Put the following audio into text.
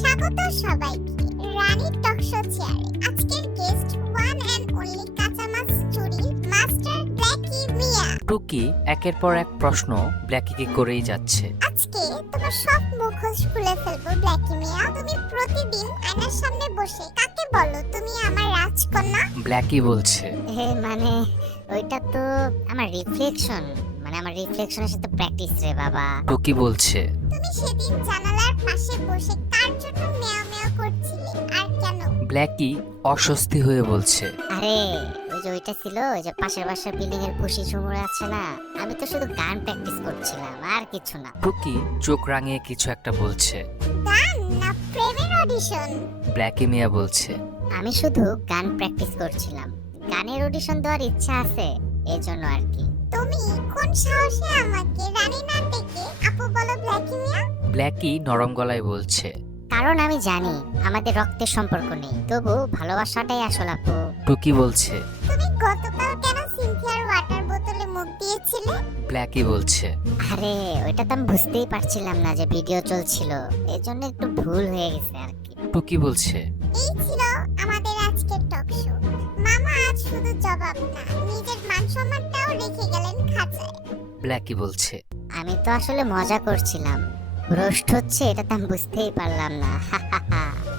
স্বাগত সবাইকে রানী talk show চেয়ারে। আজকের গেস্ট ওয়ান এন্ড অনলি কাঁচামাচ চুরি মাস্টার ব্ল্যাকি মিয়া। টুকি একের পর এক প্রশ্ন ব্ল্যাকিকে করেই যাচ্ছে। আজকে তোমার সব মুখোশ খুলে ফেলবো ব্ল্যাকি মিয়া। তুমি প্রতিদিন আয়নার সামনে বসে কাকে বলো তুমি আমার রাজকন্যা? ব্ল্যাকি বলছে, মানে ওইটা তো আমার রিফ্লেকশন, আমার রিফ্লেকশনের সাথে প্র্যাকটিস রে বাবা। টুকি বলছে, তুমি সেদিন জানালার পাশে বসে কার জন্য মেও মেও করছিলে আর কেন? ব্ল্যাকি অস্বস্তি হয়ে বলছে, আরে ওই যে ওইটা ছিল, ওই যে পাশের বাসার বিল্ডিং এর খুশি ঝুমুর আছে না, আমি তো শুধু গান প্র্যাকটিস করছিলাম আর কিছু না। টুকি চোখ রাঙিয়ে কিছু একটা বলছে। গান না প্রেমের অডিশন? ব্ল্যাকি মিয়া বলছে, আমি শুধু গান প্র্যাকটিস করছিলাম, গানের অডিশন দেওয়ার ইচ্ছা আছে এজন্য আর কি। তুমি কোন সাহসে আমাকে রানী না ডেকে আপু বলো ব্ল্যাকি মিয়া? ব্ল্যাকি নরম গলায় বলছে। কারণ আমি জানি আমাদের রক্তের সম্পর্ক নেই, তবু ভালোবাসাটাই আসল আপু। টুকি বলছে, তুমি গতকাল কেন সিনথিয়ার ওয়াটার বোতলে মুখ দিয়েছিলে? ব্ল্যাকি বলছে, আরে ওইটা তো আমি বুঝতেই পারছিলাম না যে ভিডিও চলছিল, এজন্য একটু ভুল হয়ে গেছে আর কি। টুকি বলছে, এই ছিল আমাদের আজকের টক শো। মামা আজ শুধু জবাব না, নিজের মান সম্মানটাও রেখে গেলেন খাঁচায়। ব্ল্যাকি বলছে, আমি তো আসলে মজা করছিলাম, রোস্ট হচ্ছে এটা তো আমি বুঝতেই পারলাম না।